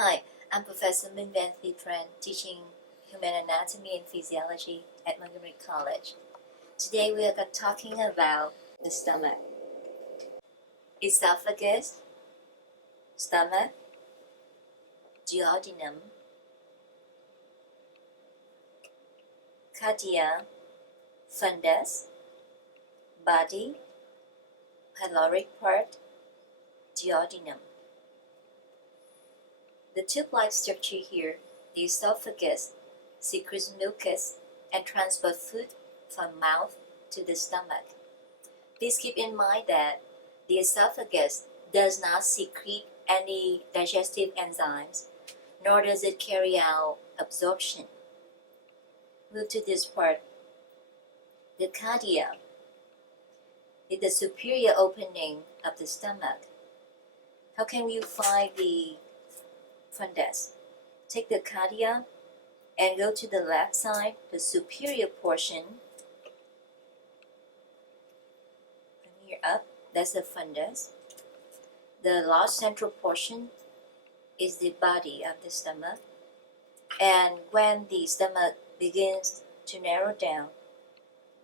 Hi, I'm Professor Minh Van Tran, teaching Human Anatomy and Physiology at Montgomery College. Today we are talking about the stomach. Esophagus, stomach, duodenum, cardia, fundus, body, pyloric part, duodenum. The tube-like structure here, the esophagus, secretes mucus and transports food from mouth to the stomach. Please keep in mind that the esophagus does not secrete any digestive enzymes, nor does it carry out absorption. Move to this part. The cardia is the superior opening of the stomach. How can you find the fundus? Take the cardia and go to the left side, the superior portion. From here up, that's the fundus. The large central portion is the body of the stomach. And when the stomach begins to narrow down,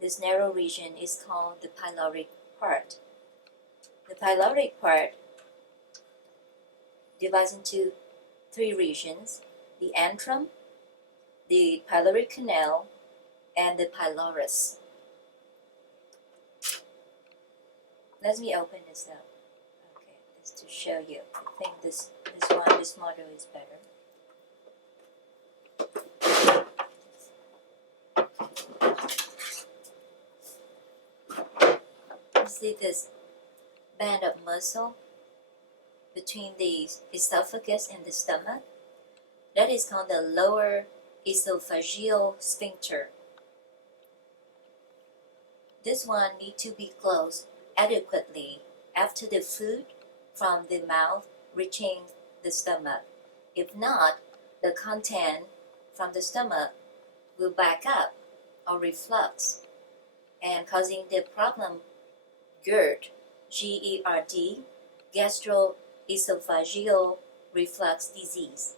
this narrow region is called the pyloric part. The pyloric part divides into three regions: the antrum, the pyloric canal, and the pylorus. Let me open this up. Okay, this to show you. I think this model is better. You see this band of muscle between the esophagus and the stomach? That is called the lower esophageal sphincter. This one needs to be closed adequately after the food from the mouth reaching the stomach. If not, the content from the stomach will back up or reflux and causing the problem GERD, G-E-R-D, gastroesophageal reflux disease.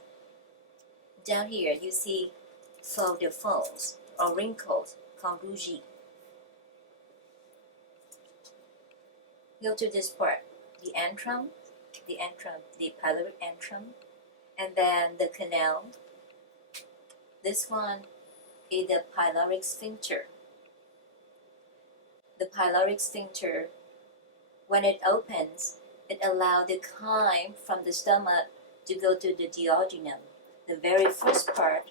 Down here you see folded folds or wrinkles called rougi. Go to this part, the antrum, the pyloric antrum, and then the canal. This one is the pyloric sphincter. The pyloric sphincter, when it opens, it allows the chyme from the stomach to go to the duodenum, the very first part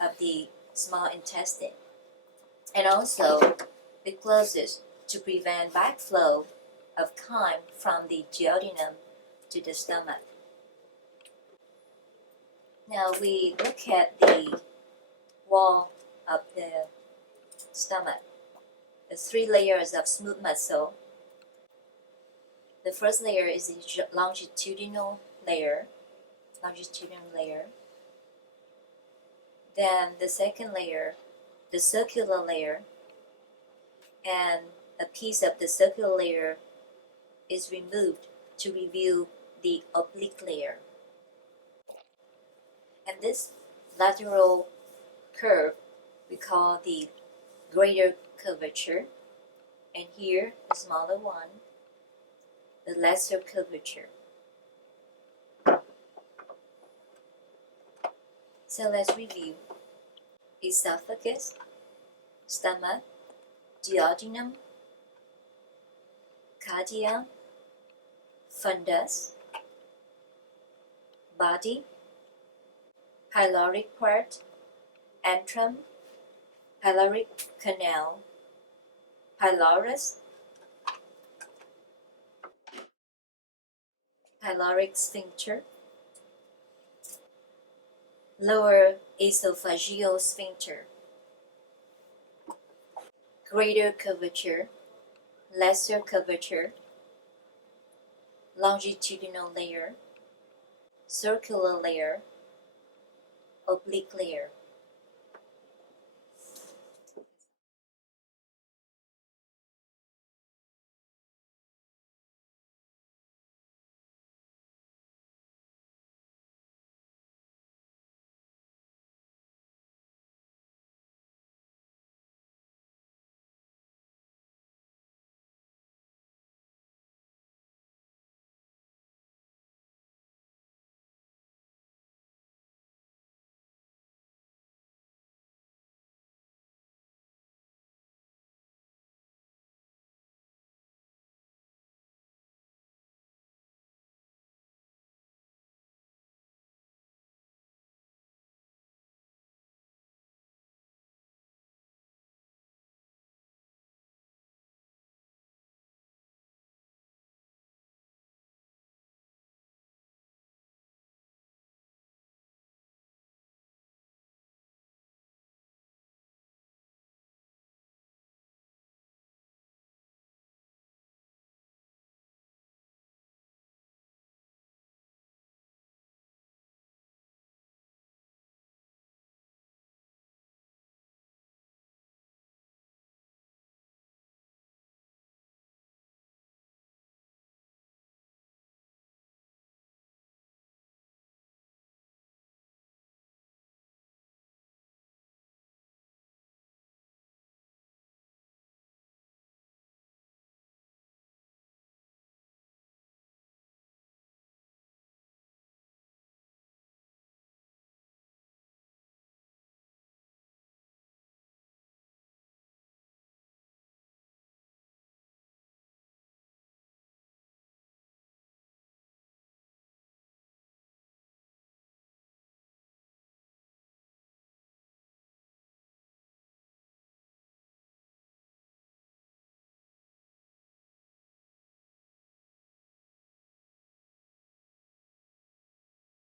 of the small intestine. And also, it closes to prevent backflow of chyme from the duodenum to the stomach. Now we look at the wall of the stomach. The three layers of smooth muscle. The first layer is the longitudinal layer. Then the second layer, the circular layer, and a piece of the circular layer is removed to reveal the oblique layer. And this lateral curve we call the greater curvature, and here the smaller one, the lesser curvature. So let's review: esophagus, stomach, duodenum, cardia, fundus, body, pyloric part, antrum, pyloric canal, pylorus, pyloric sphincter, lower esophageal sphincter, greater curvature, lesser curvature, longitudinal layer, circular layer, oblique layer.